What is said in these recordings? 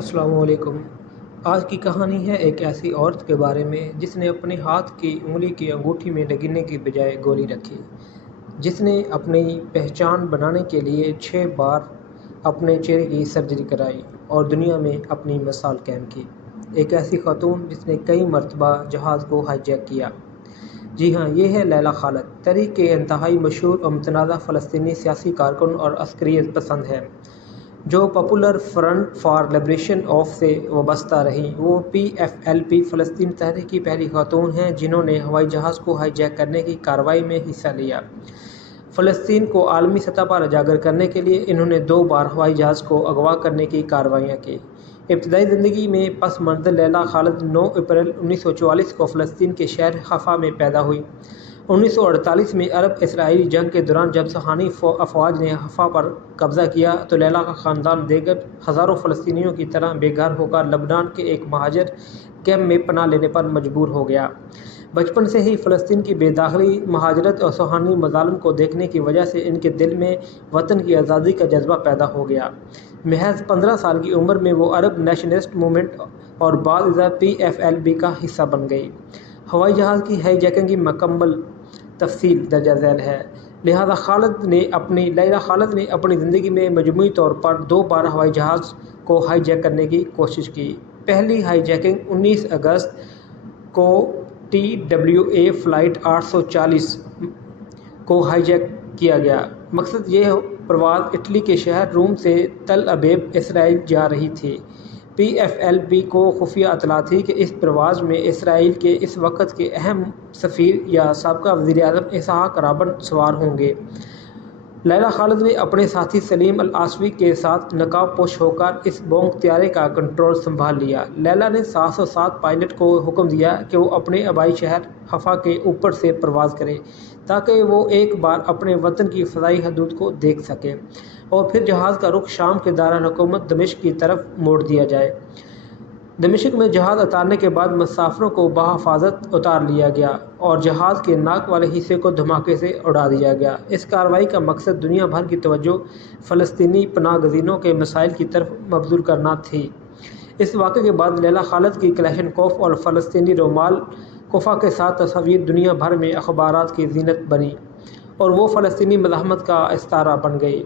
السلام علیکم۔ آج کی کہانی ہے ایک ایسی عورت کے بارے میں جس نے اپنے ہاتھ کی انگلی کی انگوٹھی میں نگینے کی بجائے گولی رکھی، جس نے اپنی پہچان بنانے کے لیے 6 بار اپنے چہرے کی سرجری کرائی اور دنیا میں اپنی مثال قائم کی۔ ایک ایسی خاتون جس نے کئی مرتبہ جہاز کو ہائی جیک کیا۔ جی ہاں، یہ ہے لیلا خالد، تحریک کے انتہائی مشہور اور متنازع فلسطینی سیاسی کارکن اور عسکریت پسند ہے جو popular front for liberation of سے وابستہ رہیں۔ وہ PFLP فلسطین تحریک کی پہلی خاتون ہیں جنہوں نے ہوائی جہاز کو ہائی جیک کرنے کی کارروائی میں حصہ لیا۔ فلسطین کو عالمی سطح پر اجاگر کرنے کے لیے انہوں نے 2 بار ہوائی جہاز کو اغوا کرنے کی کارروائیاں کی۔ ابتدائی زندگی میں پس منظر لیلا خالد 9 اپریل 1944 کو فلسطین کے شہر حفا میں پیدا ہوئی۔ 1948 میں عرب اسرائیلی جنگ کے دوران جب صہیونی افواج نے حفا پر قبضہ کیا تو لیلا کا خاندان دیگر ہزاروں فلسطینیوں کی طرح بے گھر ہو کر لبنان کے ایک مہاجر کیمپ میں پناہ لینے پر مجبور ہو گیا۔ بچپن سے ہی فلسطین کی بے دخلی، مہاجرت اور صہیونی مظالم کو دیکھنے کی وجہ سے ان کے دل میں وطن کی آزادی کا جذبہ پیدا ہو گیا۔ محض 15 سال کی عمر میں وہ عرب نیشنلسٹ موومنٹ اور بعد ازاں PFLP کا حصہ بن گئی۔ ہوائی جہاز کی ہائی جیکنگ کی مکمل تفصیل درج ذیل ہے۔ لیلا خالد نے اپنی زندگی میں مجموعی طور پر 2 بار ہوائی جہاز کو ہائی جیک کرنے کی کوشش کی۔ پہلی ہائی جیکنگ 19 اگست کو TWA فلائٹ 840 کو ہائی جیک کیا گیا۔ مقصد یہ پرواز اٹلی کے شہر روم سے تل ابیب اسرائیل جا رہی تھی۔ PFLP کو خفیہ اطلاع تھی کہ اس پرواز میں اسرائیل کے اس وقت کے اہم سفیر یا سابقہ وزیر اعظم اسحاق رابن سوار ہوں گے۔ لیلا خالد نے اپنے ساتھی سلیم العاصوی کے ساتھ نقاب پوش ہو کر اس بونگ طیارے کا کنٹرول سنبھال لیا۔ لیلا نے 707 پائلٹ کو حکم دیا کہ وہ اپنے آبائی شہر حفا کے اوپر سے پرواز کریں تاکہ وہ ایک بار اپنے وطن کی فضائی حدود کو دیکھ سکیں اور پھر جہاز کا رخ شام کے دارالحکومت دمشق کی طرف موڑ دیا جائے۔ دمشق میں جہاز اتارنے کے بعد مسافروں کو بحفاظت اتار لیا گیا اور جہاز کے ناک والے حصے کو دھماکے سے اڑا دیا گیا۔ اس کارروائی کا مقصد دنیا بھر کی توجہ فلسطینی پناہ گزینوں کے مسائل کی طرف مبذول کرنا تھی۔ اس واقعے کے بعد لیلا خالد کی کلاشنکوف اور فلسطینی رومال قفا کے ساتھ تصاویر دنیا بھر میں اخبارات کی زینت بنی اور وہ فلسطینی مزاحمت کا استعارہ بن گئی۔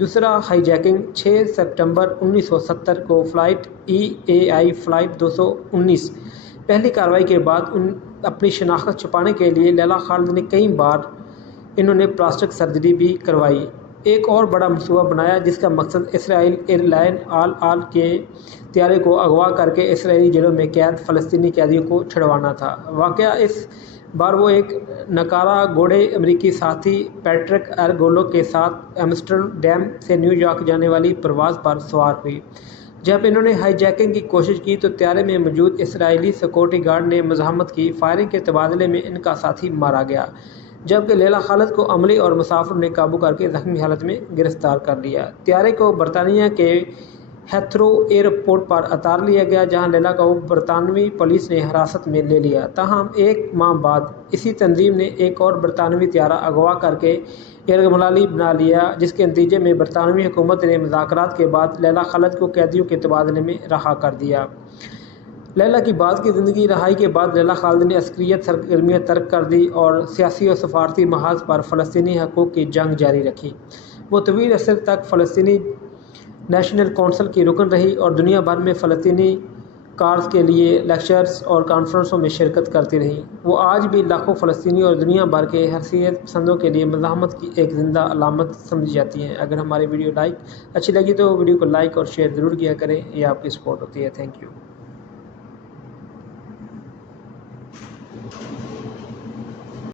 دوسرا ہائی جیکنگ 6 ستمبر 1970 کو فلائٹ EAI فلائٹ 219۔ پہلی کارروائی کے بعد اپنی شناخت چھپانے کے لیے لیلا خالد نے کئی بار انہوں نے پلاسٹک سرجری بھی کروائی۔ ایک اور بڑا منصوبہ بنایا جس کا مقصد اسرائیل ایئر لائن آل کے طیارے کو اغوا کر کے اسرائیلی جیلوں میں قید فلسطینی قیدیوں کو چھڑوانا تھا۔ واقعہ اس بار وہ ایک نقارہ گھوڑے امریکی ساتھی پیٹرک ارگولو کے ساتھ ایمسٹرڈیم سے نیو یارک جانے والی پرواز پر سوار ہوئی۔ جب انہوں نے ہائی جیکنگ کی کوشش کی تو طیارے میں موجود اسرائیلی سیکورٹی گارڈ نے مزاحمت کی۔ فائرنگ کے تبادلے میں ان کا ساتھی مارا گیا جبکہ لیلا خالد کو عملے اور مسافر نے قابو کر کے زخمی حالت میں گرفتار کر لیا۔ طیارے کو برطانیہ کے ہیتھرو ایئرپورٹ پر اتار لیا گیا جہاں لیلا کو برطانوی پولیس نے حراست میں لے لیا۔ تاہم 1 ماہ بعد اسی تنظیم نے ایک اور برطانوی طیارہ اغوا کر کے یرغمالی بنا لیا جس کے نتیجے میں برطانوی حکومت نے مذاکرات کے بعد لیلا خالد کو قیدیوں کے تبادلے میں رہا کر دیا۔ لیلا کی بعد کی زندگی رہائی کے بعد لیلا خالد نے عسکریت سرگرمیاں ترک کر دی اور سیاسی اور سفارتی محاذ پر فلسطینی حقوق کی جنگ جاری رکھی۔ وہ طویل عرصے تک فلسطینی نیشنل کونسل کی رکن رہی اور دنیا بھر میں فلسطینی کاز کے لیے لیکچرز اور کانفرنسوں میں شرکت کرتی رہیں۔ وہ آج بھی لاکھوں فلسطینی اور دنیا بھر کے حریت پسندوں کے لیے مزاحمت کی ایک زندہ علامت سمجھی جاتی ہیں۔ اگر ہماری ویڈیو اچھی لگی تو ویڈیو کو لائک اور شیئر ضرور کیا کریں، یہ آپ کی سپورٹ ہوتی ہے۔ Thank you.